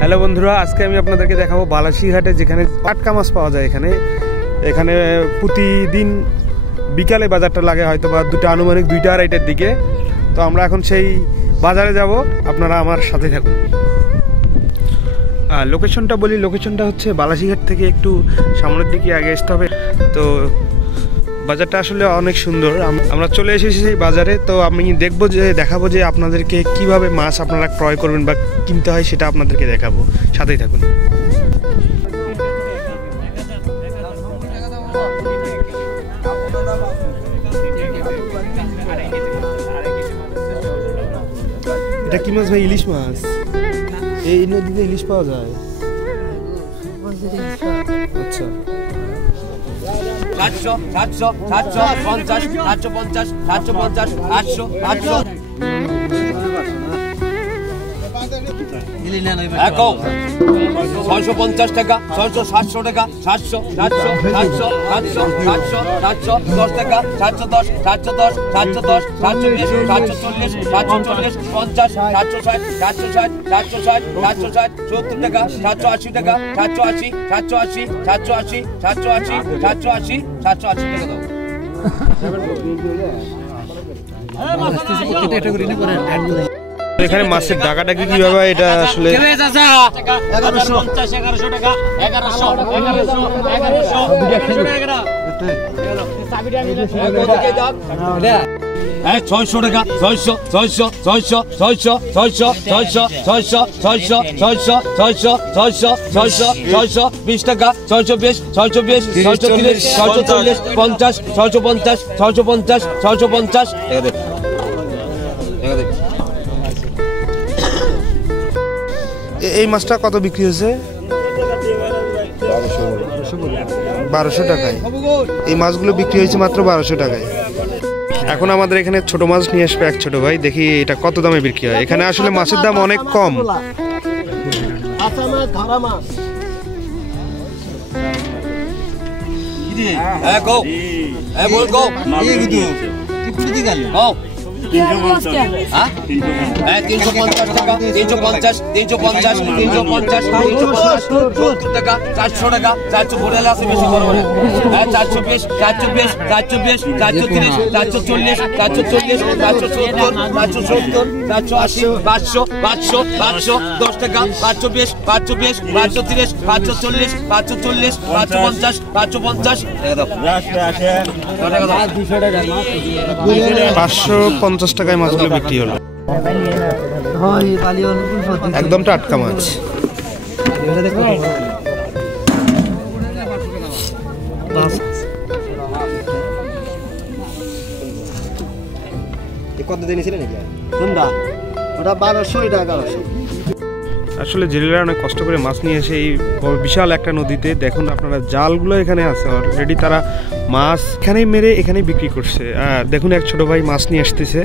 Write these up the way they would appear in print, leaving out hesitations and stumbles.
Hello বন্ধুরা, আজকে আমি আপনাদেরকে দেখাবো বালাসীঘাটে যেখানে টাটকা মাছ পাওয়া যায়। এখানে প্রতিদিন বিকালে বাজারটা লাগে, হয়তো বা আনুমানিক 2টা-2:30টার দিকে। তো আমরা এখন সেই বাজারে যাব, আপনারা আমার সাথে থাকুন। লোকেশনটা বলি, লোকেশনটা হচ্ছে বালাসীঘাট থেকে একটু সামনের দিকে আগে আসতে হবে। তো বাজারটা আসলে অনেক সুন্দর। আমরা চলে এসেছি সেই বাজারে। তো আমি দেখাবো যে আপনাদেরকে কিভাবে মাছ আপনারা ক্রয় করবেন বা কিনতে হয়, সেটা আপনাদেরকে দেখাবো। সাথেই থাকুন। এটা কি মাছ ভাই? ইলিশ মাছ। এই নদীতে ইলিশ পাওয়া যায়? আচ্ছা। 750, 750, 750, 800, 800। এখন 650 টাকা, 700 টাকা, 700, 700, 700, 700, 700, 700, 10 টাকা, 710, 710, 710, 720, 740, 740, 50, 760, 760, 760, 760, 70 টাকা, 780 টাকা, 780, 780, 780, 780, 780, 780 টাকা দাও। এখানে মাছের ডাকাডাকি কিভাবে, এটা আসলে 1150, 1100 টাকা, 1100, 600 টাকা, 600, 600, 600, 600, 600, 600, 600, 600, 600, 600, 600, 600, 600, 20 টাকা, 620, 620, 630, 640, 50, 650, 650, 650 এই মাছটা কত বিক্রি হয়েছে? 1200 টাকায়। এই মাছগুলো বিক্রি হয়েছে মাত্র 1200 টাকায়। এখন আমাদের এখানে ছোট মাছ নিয়ে আসবে এক ছোট ভাই, দেখি এটা কত দামে বিক্রি হয়। এখানে আসলে মাছের দাম অনেক কম। টাকা, 350, 350, 350, 70 টাকা, 400 টাকা, 400 ভরে আছে বেশি বড় বড়। 420, 420, 420, 430, 440, 440, 470, 470, 480, 500, 500, 500, 10 টাকা, 520, 520, 530, 540, 540, 550, 550 550 টাকায় মাছগুলো বিক্রি হলো। একদম টাটকা মাছ। আসলে জেলেরা অনেক কষ্ট করে মাছ নিয়ে এসে এই বিশাল একটা নদীতে, দেখুন আপনারা জালগুলো এখানে আছে অলরেডি, তারা মাছ এখানেই মেরে এখানেই বিক্রি করছে। দেখুন এক ছোট ভাই মাছ নিয়ে আসতেছে,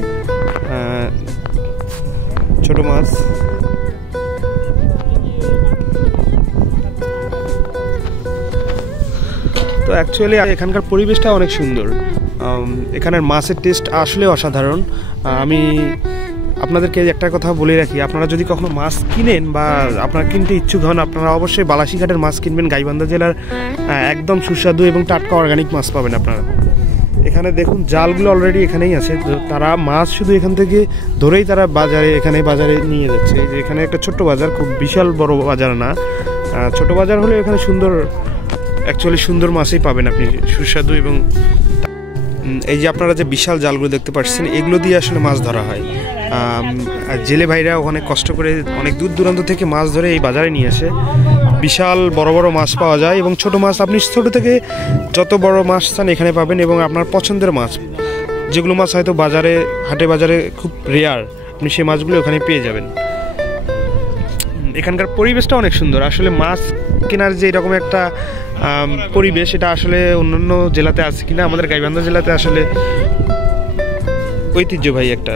ছোট মাছ। তো অ্যাকচুয়ালি এখানকার পরিবেশটা অনেক সুন্দর। এখানের মাছের টেস্ট আসলে অসাধারণ। আমি আপনাদেরকে একটা কথা বলে রাখি, আপনারা যদি কখনো মাছ কিনেন বা আপনারা কিনতে ইচ্ছুক হন, আপনারা অবশ্যই বালাসীঘাটের মাছ কিনবেন। গাইবান্ধা জেলার একদম সুস্বাদু এবং টাটকা অর্গানিক মাছ পাবেন আপনারা। এখানে দেখুন জালগুলো অলরেডি এখানেই আছে, তারা মাছ শুধু এখান থেকে ধরেই তারা বাজারে নিয়ে যাচ্ছে। এই যে এখানে একটা ছোট্ট বাজার, খুব বিশাল বড় বাজার না, ছোট বাজার হলেও এখানে অ্যাকচুয়ালি সুন্দর মাছই পাবেন আপনি, সুস্বাদু। এবং এই যে আপনারা যে বিশাল জালগুলো দেখতে পাচ্ছেন, এগুলো দিয়ে আসলে মাছ ধরা হয়। আর জেলে ভাইরা ওখানে কষ্ট করে অনেক দূর দূরান্ত থেকে মাছ ধরে এই বাজারে নিয়ে আসে। বিশাল বড় বড় মাছ পাওয়া যায় এবং ছোট মাছ আপনি ছোট থেকে যত বড় মাছ চান এখানে পাবেন। এবং আপনার পছন্দের মাছ, যেগুলো মাছ হয়তো হাটে বাজারে খুব রেয়ার, আপনি সেই মাছগুলো ওখানে পেয়ে যাবেন। এখানকার পরিবেশটা অনেক সুন্দর। আসলে মাছ কেনার যে এরকম একটা পরিবেশ, এটা আসলে অন্যান্য জেলাতে আছে কিনা, আমাদের গাইবান্ধা জেলাতে আসলে ঐতিহ্যবাহী একটা